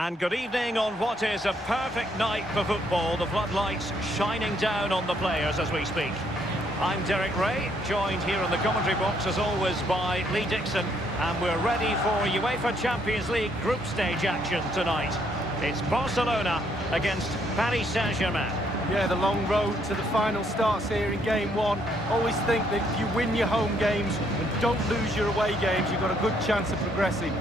And good evening on what is a perfect night for football. The floodlights shining down on the players as we speak. I'm Derek Ray, joined here in the commentary box as always by Lee Dixon. And we're ready for UEFA Champions League group stage action tonight. It's Barcelona against Paris Saint-Germain. Yeah, the long road to the final starts here in game one. Always think that if you win your home games and don't lose your away games, you've got a good chance of progressing.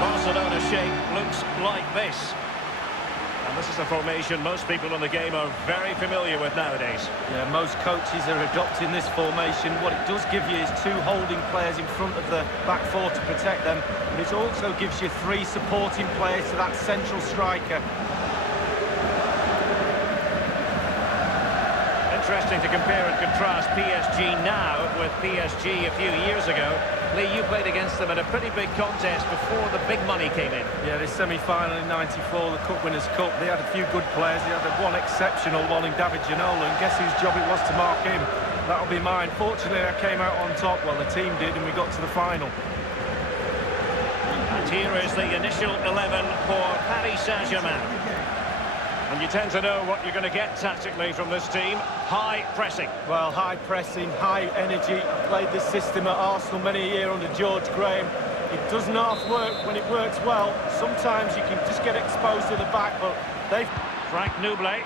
Barcelona shape looks like this. And this is a formation most people in the game are very familiar with nowadays. Yeah, most coaches are adopting this formation. What it does give you is two holding players in front of the back four to protect them. But it also gives you three supporting players to that central striker. Interesting to compare and contrast PSG now with PSG a few years ago. Lee, you played against them in a pretty big contest before the big money came in. Yeah, the semi-final in '94, the Cup Winners' Cup, they had a few good players. They had one exceptional one in David Ginola, and guess whose job it was to mark him? That'll be mine. Fortunately, I came out on top, well, the team did, and we got to the final. And here is the initial 11 for Paris Saint-Germain. And you tend to know what you're going to get tactically from this team. High pressing. Well, high pressing, high energy. I played this system at Arsenal many a year under George Graham. It doesn't half work when it works well. Sometimes you can just get exposed to the back, but they've... Frank Nublet.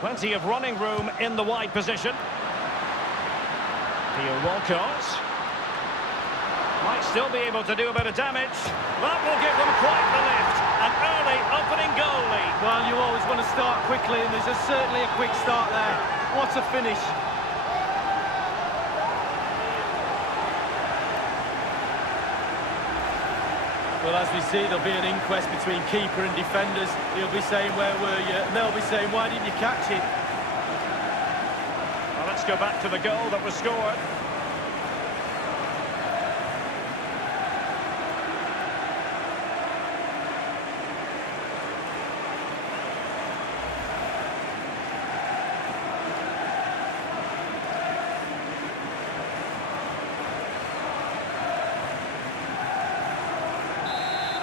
Plenty of running room in the wide position. Here Walcott. Might still be able to do a bit of damage. That will give them quite the lift. An early opening goal lead. Well, you always want to start quickly, and there's certainly a quick start there. What a finish. Well, as we see, there'll be an inquest between keeper and defenders. He'll be saying, where were you? And they'll be saying, why didn't you catch it? Well, let's go back to the goal that was scored.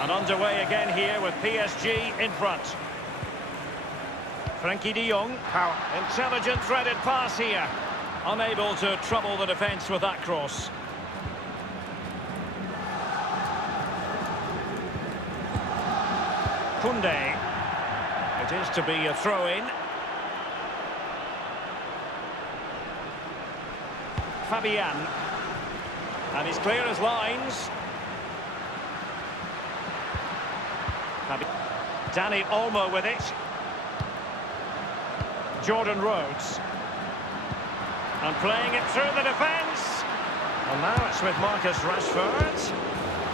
And underway again here with PSG in front. Frankie de Jong. Power. Intelligent threaded pass here. Unable to trouble the defence with that cross. Koundé. It is to be a throw-in. Fabian. And he's clear as lines. Dani Olmo with it. Jordan Rhodes. And playing it through the defence. And now it's with Marcus Rashford.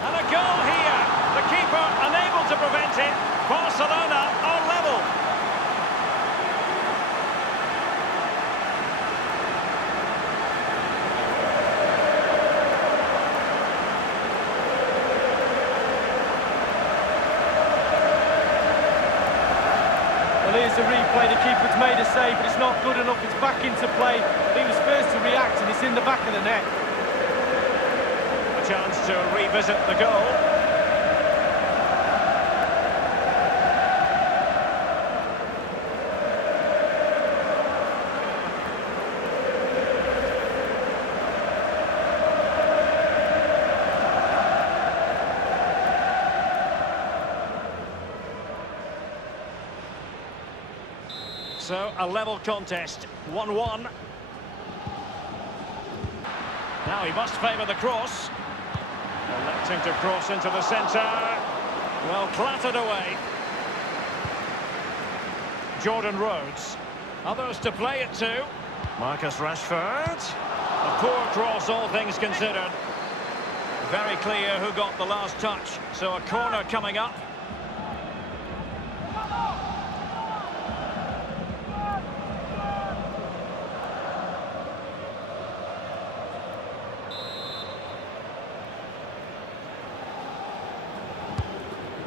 And a goal here. The keeper unable to prevent it. Barcelona are level. Well, here's the replay. The keeper's made a save, but it's not good enough. It's back into play. He was first to react, and it's in the back of the net. A chance to revisit the goal. So, a level contest, 1-1. Now he must favour the cross. Electing to cross into the centre. Well, clattered away. Jordan Rhodes. Others to play it to. Marcus Rashford. A poor cross, all things considered. Very clear who got the last touch. So a corner coming up.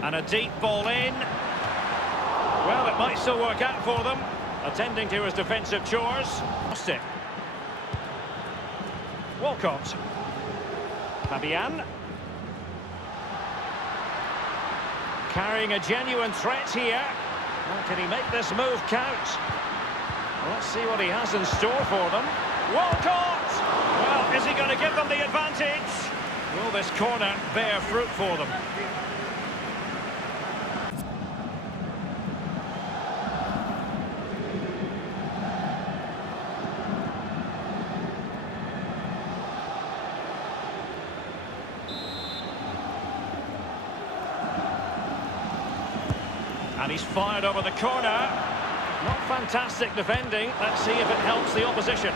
And a deep ball in. Well, it might still work out for them. Attending to his defensive chores. Lost it. Walcott. Fabian. Carrying a genuine threat here. Well, can he make this move count? Let's see what he has in store for them. Walcott! Well, is he going to give them the advantage? Will this corner bear fruit for them? And he's fired over the corner. Not fantastic defending. Let's see if it helps the opposition.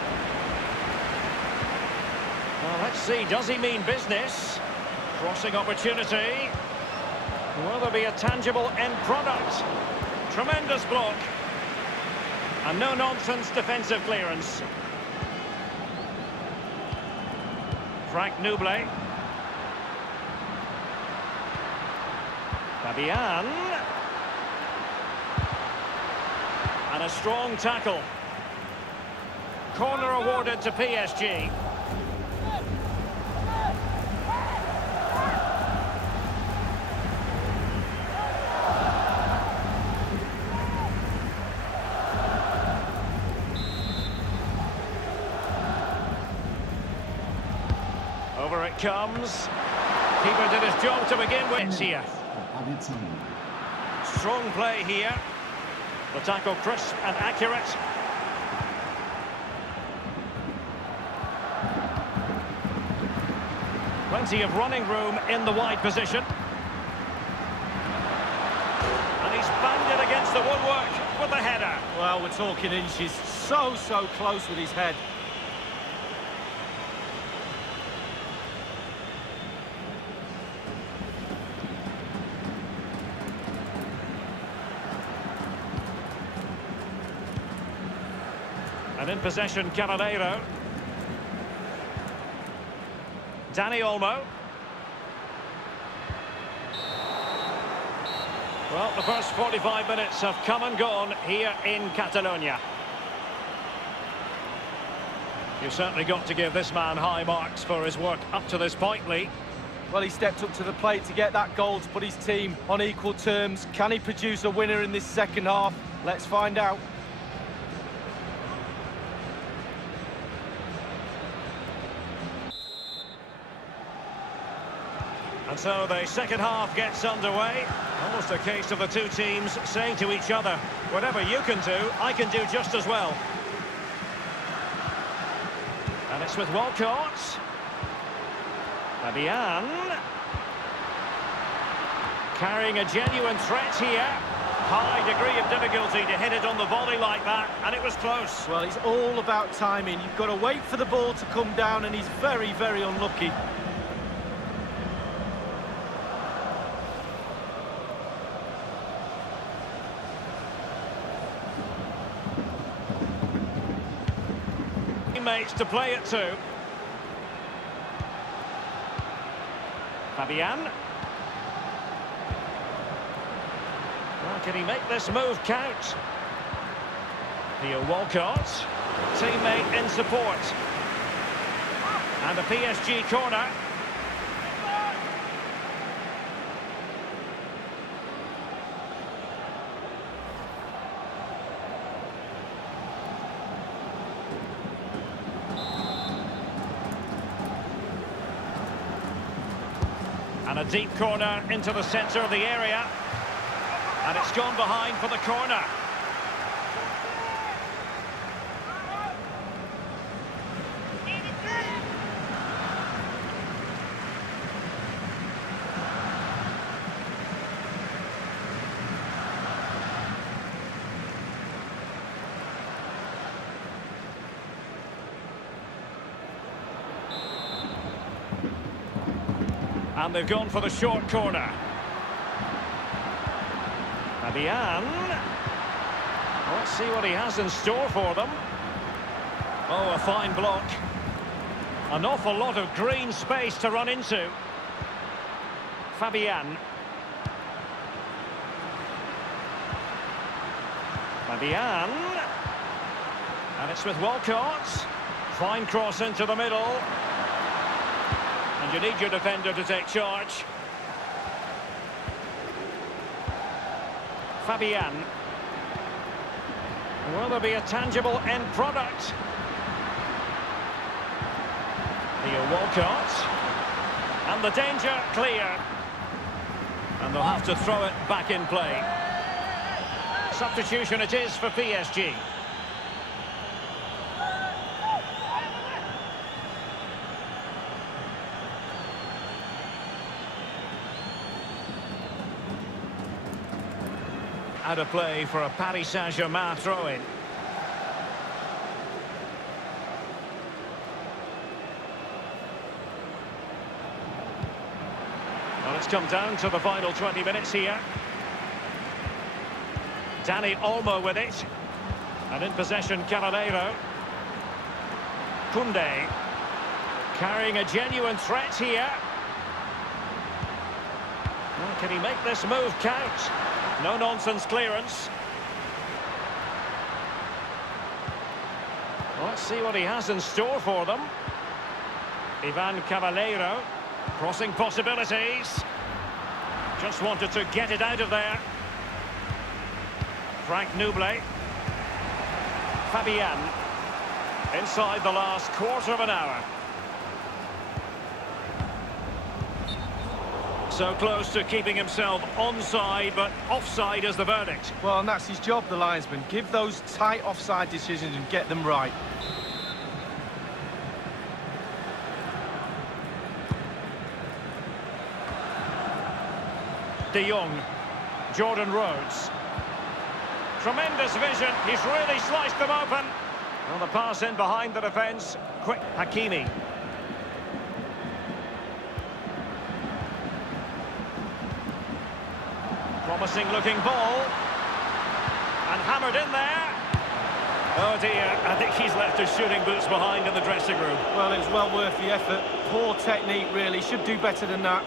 Well, let's see. Does he mean business? Crossing opportunity. Will there be a tangible end product? Tremendous block. And no-nonsense defensive clearance. Frank Nouble. Fabian. And a strong tackle. Corner awarded to PSG. Over it comes. Keeper did his job to begin with here. Strong play here. The tackle crisp and accurate. Plenty of running room in the wide position. And he's banged it against the woodwork with the header. Well, we're talking inches. So close with his head. And in possession, Caballero. Dani Olmo. Well, the first 45 minutes have come and gone here in Catalonia. You've certainly got to give this man high marks for his work up to this point, Lee. Well, he stepped up to the plate to get that goal to put his team on equal terms. Can he produce a winner in this second half? Let's find out. And so the second half gets underway. Almost a case of the two teams saying to each other, whatever you can do, I can do just as well. And it's with Walcott. Fabian. Carrying a genuine threat here. High degree of difficulty to hit it on the volley like that, and it was close. Well, it's all about timing. You've got to wait for the ball to come down, and he's very unlucky. Teammates to play it to. Fabian. Well, can he make this move count? Theo Walcott. Teammate in support. And a PSG corner. And a deep corner into the centre of the area. And it's gone behind for the corner. And they've gone for the short corner. Fabian. Let's see what he has in store for them. Oh, a fine block. An awful lot of green space to run into. Fabian. Fabian. And it's with Walcott. Fine cross into the middle. And you need your defender to take charge. Fabian. Will there be a tangible end product? Theo Walcott. And the danger clear. And they'll have to throw it back in play. Substitution it is for PSG. Out of play for a Paris Saint-Germain throw-in. Well, it's come down to the final 20 minutes here. Dani Olmo with it. And in possession, Caballero. Koundé. Carrying a genuine threat here. Well, can he make this move count? No-nonsense clearance. Well, let's see what he has in store for them. Ivan Caballero. Crossing possibilities. Just wanted to get it out of there. Frank Nublet. Fabian. Inside the last quarter of an hour. So close to keeping himself onside, but offside is the verdict. Well, and that's his job, the linesman. Give those tight offside decisions and get them right. De Jong. Jordan Rhodes. Tremendous vision. He's really sliced them open. Well, the pass in behind the defence. Quick. Hakimi. Promising looking ball. And hammered in there. Oh dear, I think he's left his shooting boots behind in the dressing room. Well, it was well worth the effort. Poor technique, really. Should do better than that.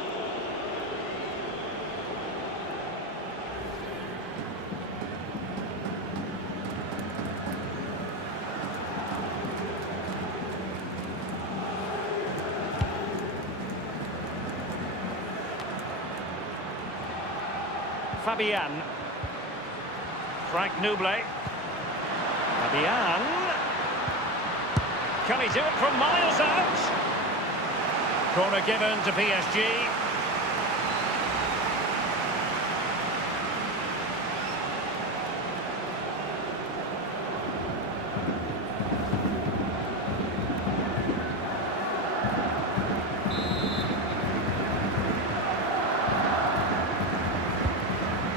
Fabian. Frank Nublet. Fabian. Can he do it from miles out? Corner given to PSG.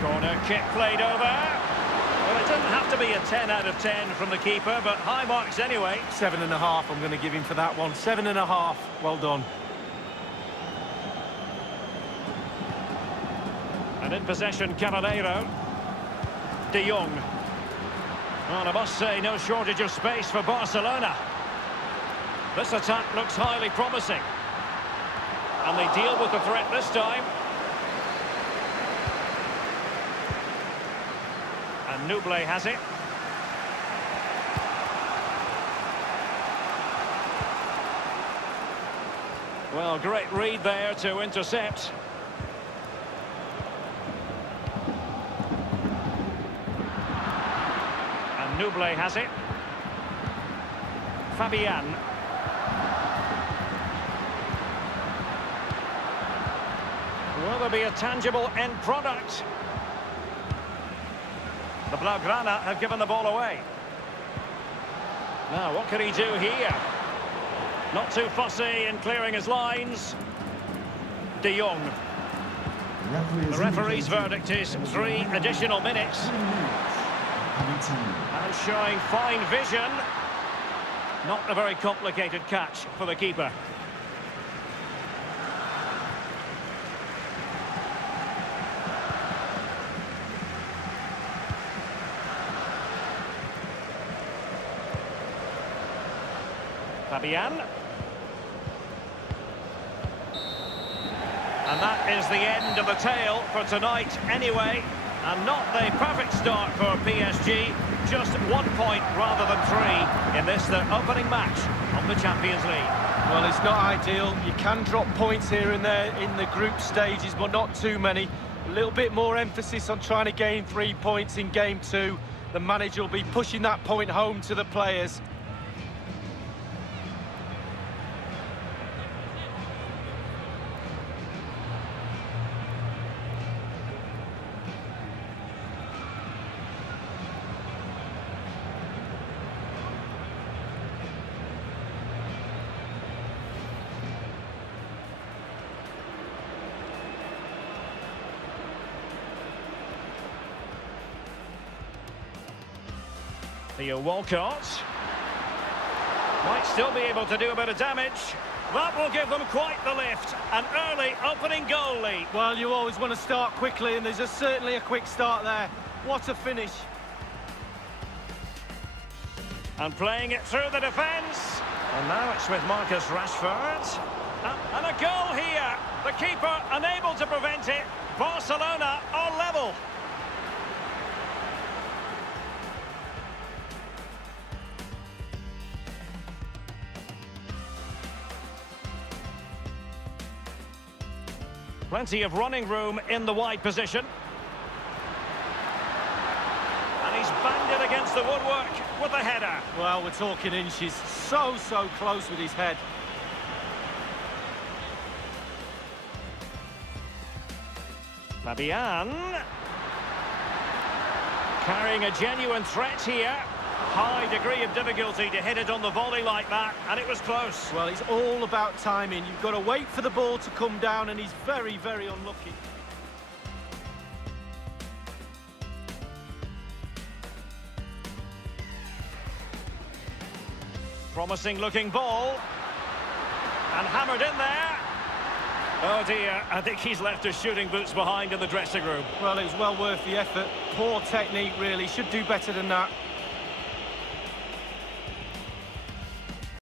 Corner kick played over. Well, it didn't have to be a 10 out of 10 from the keeper, but high marks anyway. 7.5 I'm going to give him for that one. 7.5. Well done. And in possession, Caballero. De Jong. Well, I must say, no shortage of space for Barcelona. This attack looks highly promising. And they deal with the threat this time. And Nublet has it. Well, great read there to intercept. And Nublet has it. Fabian. Will there be a tangible end product? The Blaugrana have given the ball away. Now, what can he do here? Not too fussy in clearing his lines. De Jong. The referee's verdict is 3 additional minutes. And showing fine vision. Not a very complicated catch for the keeper. Fabian. And that is the end of the tale for tonight anyway. And not the perfect start for PSG. Just 1 point rather than 3 in this, their opening match of the Champions League. Well, it's not ideal. You can drop points here and there in the group stages, but not too many. A little bit more emphasis on trying to gain 3 points in game 2. The manager will be pushing that point home to the players. Theo Walcott might still be able to do a bit of damage. That will give them quite the lift. An early opening goal lead. Well, you always want to start quickly, and there's certainly a quick start there. What a finish. And playing it through the defence. And now it's with Marcus Rashford. And a goal here. The keeper unable to prevent it. Barcelona are level. Plenty of running room in the wide position. And he's banged it against the woodwork with a header. Well, we're talking inches. So close with his head. Fabian. Carrying a genuine threat here. High degree of difficulty to hit it on the volley like that, and it was close. Well, it's all about timing. You've got to wait for the ball to come down, and he's very unlucky. Promising looking ball. And hammered in there. Oh dear, I think he's left his shooting boots behind in the dressing room. Well, it was well worth the effort. Poor technique, really. Should do better than that.